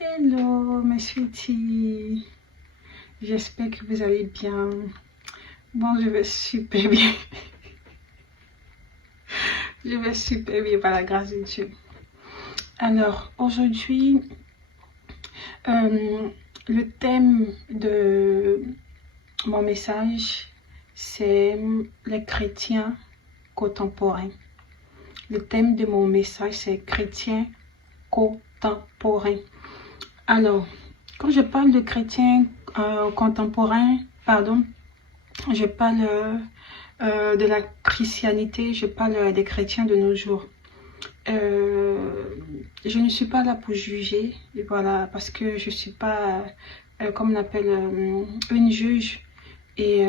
Hello mes sweeties, j'espère que vous allez bien. Bon, je vais super bien. Je vais super bien par la grâce de Dieu. Alors, aujourd'hui, le thème de mon message, c'est les chrétiens contemporains. Le thème de mon message, c'est chrétiens contemporains. Alors, quand je parle de chrétiens contemporains, pardon, je parle de la christianité, je parle des chrétiens de nos jours. Je ne suis pas là pour juger, voilà, parce que je ne suis pas, comme on appelle, une juge. Et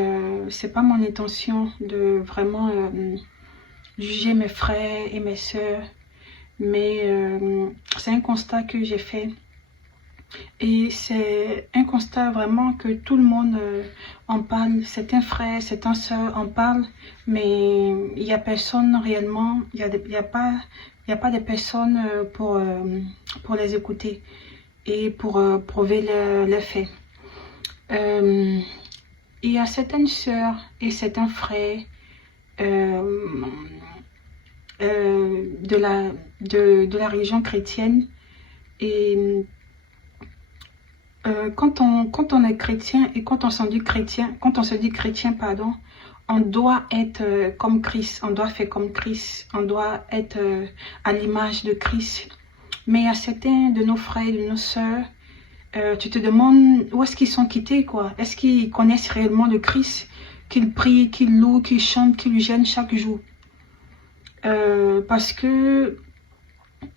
c'est pas mon intention de vraiment juger mes frères et mes sœurs. Mais c'est un constat que j'ai fait. Et c'est un constat vraiment que tout le monde en parle. Certains frères, certaines sœurs en parlent, mais il n'y a personne réellement, il n'y a pas de personnes pour les écouter et pour prouver le fait. Il y a certaines sœurs et certains frères de la religion chrétienne et quand on est chrétien et quand on se dit chrétien, pardon, on doit être comme Christ, on doit faire comme Christ, on doit être à l'image de Christ. Mais il y a certains de nos frères et de nos sœurs, tu te demandes où est-ce qu'ils sont quittés, quoi. Est-ce qu'ils connaissent réellement le Christ, qu'ils prient, qu'ils louent, qu'ils chantent, qu'ils gênent chaque jour? Parce que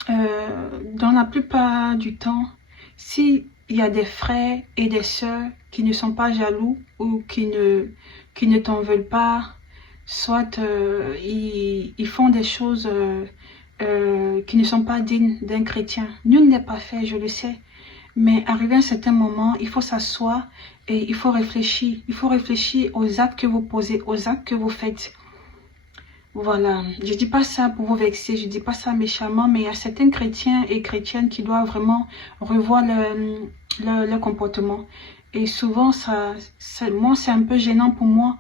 dans la plupart du temps, si il y a des frères et des sœurs qui ne sont pas jaloux ou qui ne t'en veulent pas, soit ils font des choses qui ne sont pas dignes d'un chrétien. Nul n'est pas fait, je le sais. Mais arrivé à un certain moment, il faut s'asseoir et il faut réfléchir. Il faut réfléchir aux actes que vous posez, aux actes que vous faites. Voilà, je dis pas ça pour vous vexer, je dis pas ça méchamment, mais il y a certains chrétiens et chrétiennes qui doivent vraiment revoir leur comportement. Et souvent, moi, c'est un peu gênant pour moi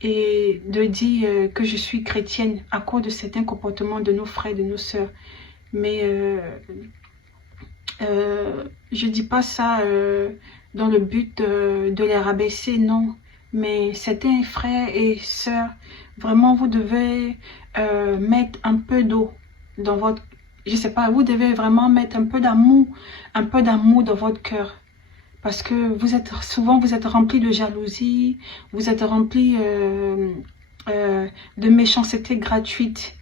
et de dire que je suis chrétienne à cause de certains comportements de nos frères, de nos sœurs. Mais je dis pas ça dans le but de les rabaisser, non. Mais certains frères et sœurs, vraiment, vous devez mettre un peu d'eau dans votre... Je sais pas, vous devez vraiment mettre un peu d'amour dans votre cœur. Parce que souvent, vous êtes rempli de jalousie, vous êtes rempli de méchanceté gratuite.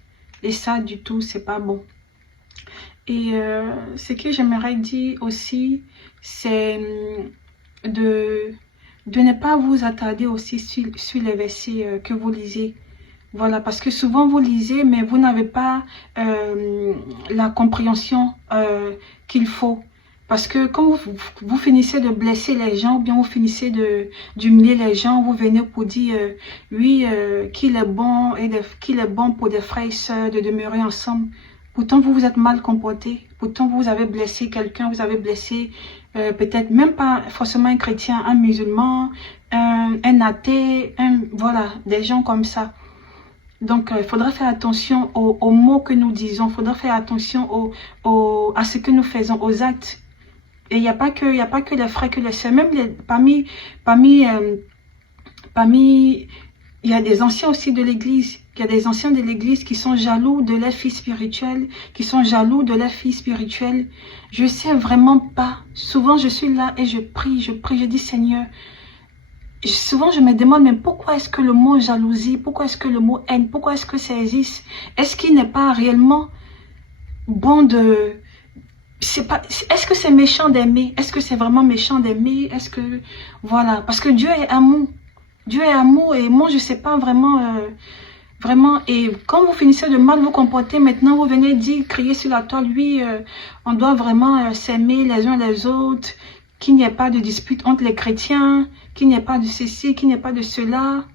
Et ça, du tout, c'est pas bon. Et ce que j'aimerais dire aussi, c'est de ne pas vous attarder aussi sur les versets que vous lisez. Voilà, parce que souvent vous lisez, mais vous n'avez pas la compréhension qu'il faut. Parce que quand vous finissez de blesser les gens, ou bien vous finissez d'humilier les gens, vous venez pour dire, oui, qu'il est bon pour des frères et sœurs de demeurer ensemble. Pourtant, vous vous êtes mal comporté. Pourtant, vous avez blessé quelqu'un, vous avez blessé peut-être même pas forcément un chrétien, un musulman, un athée, voilà, des gens comme ça. Donc, il faudra faire attention aux mots que nous disons. Il faudra faire attention à ce que nous faisons, aux actes. Et il n'y a pas que les frères, que les sœurs. Même parmi, il y a des anciens aussi de l'église. Il y a des anciens de l'église qui sont jaloux de leur fille spirituelle, qui sont jaloux de leur fille spirituelle. Je sais vraiment pas. Souvent, je suis là et je prie, je dis Seigneur. Souvent, je me demande, mais pourquoi est-ce que le mot jalousie, pourquoi est-ce que le mot haine, pourquoi est-ce que ça existe? Est-ce qu'il n'est pas réellement bon de... Est-ce que c'est méchant d'aimer? Est-ce que c'est vraiment méchant d'aimer? Est-ce que... Voilà, parce que Dieu est amour. Dieu est amour et moi, je sais pas vraiment... Vraiment, et quand vous finissez de mal vous comporter, maintenant vous venez dire, crier sur la toile, oui, on doit vraiment s'aimer les uns les autres, qu'il n'y ait pas de dispute entre les chrétiens, qu'il n'y ait pas de ceci, qu'il n'y ait pas de cela.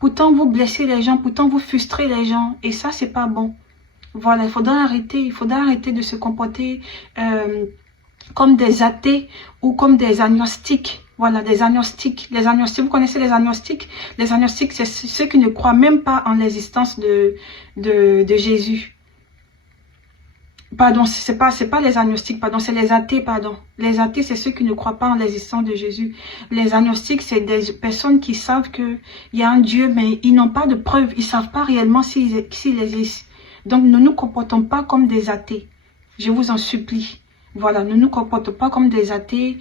Pourtant, vous blessez les gens, pourtant vous frustrez les gens, et ça, c'est pas bon. Voilà, il faudra arrêter de se comporter comme des athées ou comme des agnostiques. Voilà, des agnostiques. Les agnostiques, vous connaissez les agnostiques? Les agnostiques, c'est ceux qui ne croient même pas en l'existence de Jésus. Pardon, c'est pas les agnostiques, pardon, c'est les athées, pardon. Les athées, c'est ceux qui ne croient pas en l'existence de Jésus. Les agnostiques, c'est des personnes qui savent qu'il y a un Dieu, mais ils n'ont pas de preuves. Ils ne savent pas réellement s'il existe. Donc, ne nous comportons pas comme des athées. Je vous en supplie. Voilà, ne nous comportons pas comme des athées.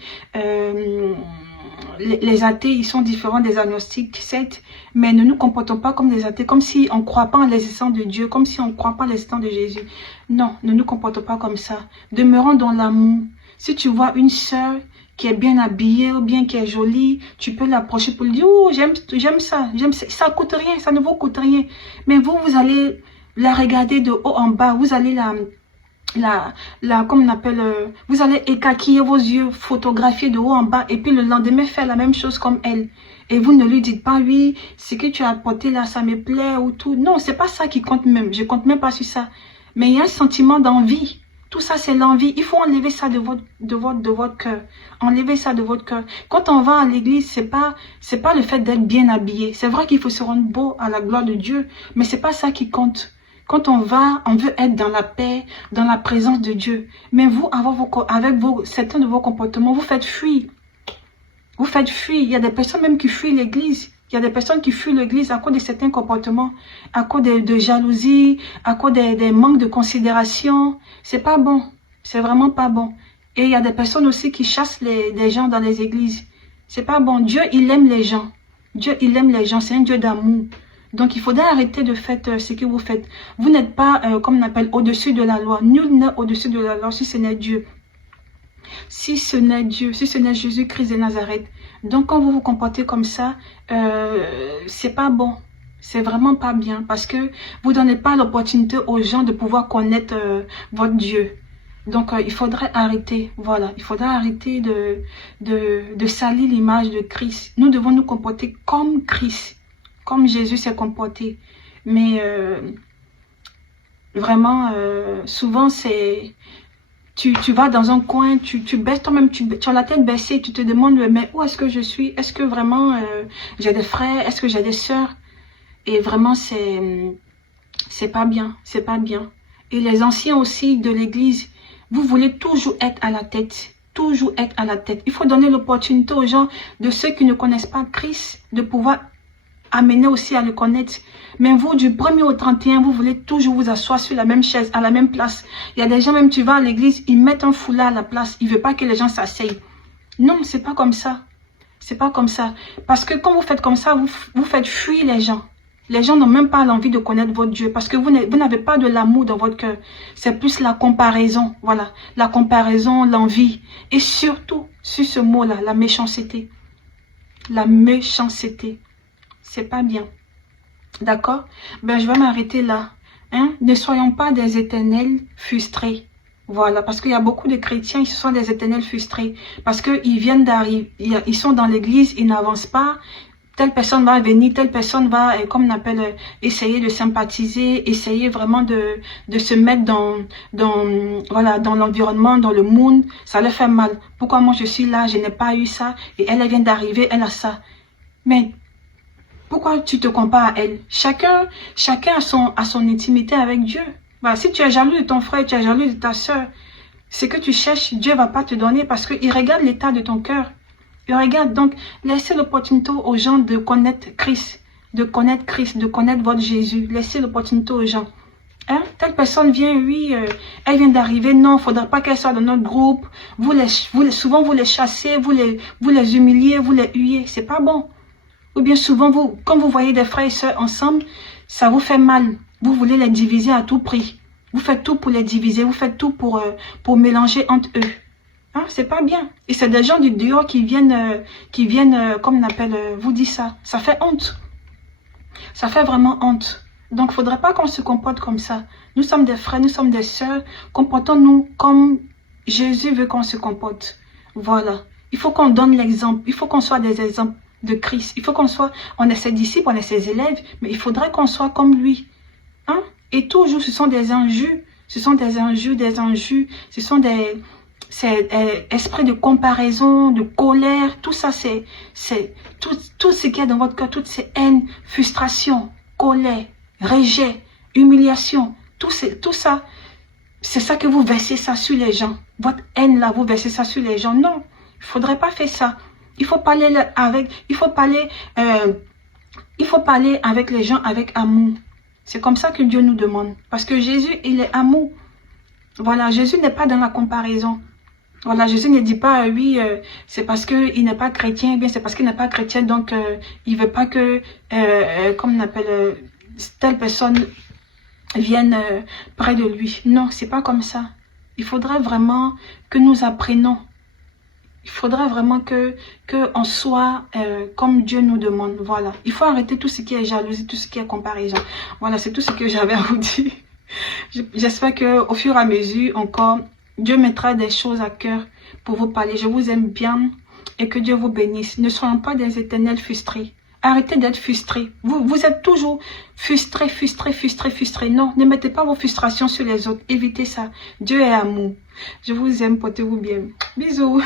Les athées, ils sont différents des agnostiques, certes, mais ne nous comportons pas comme des athées, comme si on ne croit pas en l'existence de Dieu, comme si on ne croit pas en l'existence de Jésus. Non, ne nous comportons pas comme ça. Demeurons dans l'amour. Si tu vois une sœur qui est bien habillée ou bien qui est jolie, tu peux l'approcher pour lui dire, oh, j'aime ça, ça coûte rien, ça ne vous coûte rien. Mais vous allez la regarder de haut en bas, vous allez comme on appelle, vous allez écarquiller vos yeux, photographier de haut en bas et puis le lendemain faire la même chose comme elle. Et vous ne lui dites pas, oui, ce que tu as apporté là, ça me plaît ou tout. Non, c'est pas ça qui compte même. Je compte même pas sur ça. Mais il y a un sentiment d'envie. Tout ça, c'est l'envie. Il faut enlever ça de votre cœur. Enlever ça de votre cœur. Quand on va à l'église, c'est pas le fait d'être bien habillé. C'est vrai qu'il faut se rendre beau à la gloire de Dieu, mais c'est pas ça qui compte. Quand on va, on veut être dans la paix, dans la présence de Dieu. Mais vous, avec certains de vos comportements, vous faites fuir. Vous faites fuir. Il y a des personnes même qui fuient l'église. Il y a des personnes qui fuient l'église à cause de certains comportements, à cause de jalousie, à cause des manques de considération. C'est pas bon. C'est vraiment pas bon. Et il y a des personnes aussi qui chassent des gens dans les églises. C'est pas bon. Dieu, il aime les gens. Dieu, il aime les gens. C'est un Dieu d'amour. Donc, il faudrait arrêter de faire ce que vous faites. Vous n'êtes pas, comme on appelle, au-dessus de la loi. Nul n'est au-dessus de la loi si ce n'est Dieu. Si ce n'est Dieu, si ce n'est Jésus-Christ de Nazareth. Donc, quand vous vous comportez comme ça, c'est pas bon. C'est vraiment pas bien. Parce que vous ne donnez pas l'opportunité aux gens de pouvoir connaître votre Dieu. Donc, il faudrait arrêter. Voilà. Il faudrait arrêter de salir l'image de Christ. Nous devons nous comporter comme Christ. Comme Jésus s'est comporté. Mais vraiment, souvent, c'est... Tu vas dans un coin, tu baisses toi-même, tu as la tête baissée, tu te demandes, mais où est-ce que je suis? Est-ce que vraiment j'ai des frères? Est-ce que j'ai des sœurs? Et vraiment, c'est pas bien, c'est pas bien. Et les anciens aussi de l'église, vous voulez toujours être à la tête. Toujours être à la tête. Il faut donner l'opportunité aux gens, de ceux qui ne connaissent pas Christ, de pouvoir amener aussi à le connaître. Mais vous, du 1er au 31, vous voulez toujours vous asseoir sur la même chaise, à la même place. Il y a des gens, même tu vas à l'église, ils mettent un foulard à la place. Ils ne veulent pas que les gens s'asseyent. Non, c'est pas comme ça. C'est pas comme ça. Parce que quand vous faites comme ça, vous faites fuir les gens. Les gens n'ont même pas l'envie de connaître votre Dieu. Parce que vous n'avez pas de l'amour dans votre cœur. C'est plus la comparaison. Voilà. La comparaison, l'envie. Et surtout, sur ce mot-là, la méchanceté. La méchanceté. C'est pas bien. D'accord? Ben, je vais m'arrêter là. Hein? Ne soyons pas des éternels frustrés. Voilà, parce qu'il y a beaucoup de chrétiens, ils sont des éternels frustrés. Parce qu'ils viennent d'arriver, ils sont dans l'église, ils n'avancent pas. Telle personne va venir, telle personne va, comme on appelle, essayer de sympathiser, essayer vraiment de se mettre voilà, dans l'environnement, dans le monde. Ça leur fait mal. Pourquoi moi je suis là, je n'ai pas eu ça, et elle vient d'arriver, elle a ça. Mais pourquoi tu te compares à elle? Chacun a son intimité avec Dieu. Voilà, si tu es jaloux de ton frère, tu es jaloux de ta soeur, ce que tu cherches, Dieu ne va pas te donner parce qu'il regarde l'état de ton cœur. Il regarde. Donc, laissez l'opportunité aux gens de connaître Christ, de connaître votre Jésus. Laissez l'opportunité aux gens. Hein? Telle personne vient, oui, elle vient d'arriver. Non, il ne faudra pas qu'elle soit dans notre groupe. Souvent, vous les chassez, vous les humiliez, vous les huyez. C'est pas bon. Ou bien souvent, quand vous voyez des frères et sœurs ensemble, ça vous fait mal. Vous voulez les diviser à tout prix. Vous faites tout pour les diviser. Vous faites tout pour mélanger entre eux. Hein, c'est pas bien. Et c'est des gens du dehors qui viennent, comme on appelle, vous dit ça. Ça fait honte. Ça fait vraiment honte. Donc, il ne faudrait pas qu'on se comporte comme ça. Nous sommes des frères, nous sommes des sœurs. Comportons-nous comme Jésus veut qu'on se comporte. Voilà. Il faut qu'on donne l'exemple. Il faut qu'on soit des exemples de Christ. Il faut on est ses disciples, on est ses élèves, mais il faudrait qu'on soit comme lui. Hein? Et toujours, ce sont des injures. Ce sont des injures, ce sont esprit de comparaison, de colère, tout ça, c'est tout ce qu'il y a dans votre cœur, toutes ces haines, frustration, colère, rejet, humiliation, tout ça, c'est ça que vous versez ça sur les gens. Votre haine là, vous versez ça sur les gens. Non, il faudrait pas faire ça. Il faut parler avec les gens avec amour. C'est comme ça que Dieu nous demande. Parce que Jésus, il est amour. Voilà, Jésus n'est pas dans la comparaison. Voilà, Jésus ne dit pas, oui, c'est parce qu'il n'est pas chrétien, bien c'est parce qu'il n'est pas chrétien, donc il veut pas que, comme on appelle, telle personne vienne près de lui. Non, c'est pas comme ça. Il faudrait vraiment que nous apprenions. Il faudrait vraiment que on soit comme Dieu nous demande. Voilà. Il faut arrêter tout ce qui est jalousie, tout ce qui est comparaison. Voilà, c'est tout ce que j'avais à vous dire. J'espère que au fur et à mesure, encore, Dieu mettra des choses à cœur pour vous parler. Je vous aime bien et que Dieu vous bénisse. Ne soyons pas des éternels frustrés. Arrêtez d'être frustrés. Vous êtes toujours frustrés. Non, ne mettez pas vos frustrations sur les autres. Évitez ça. Dieu est amour. Je vous aime, portez-vous bien. Bisous.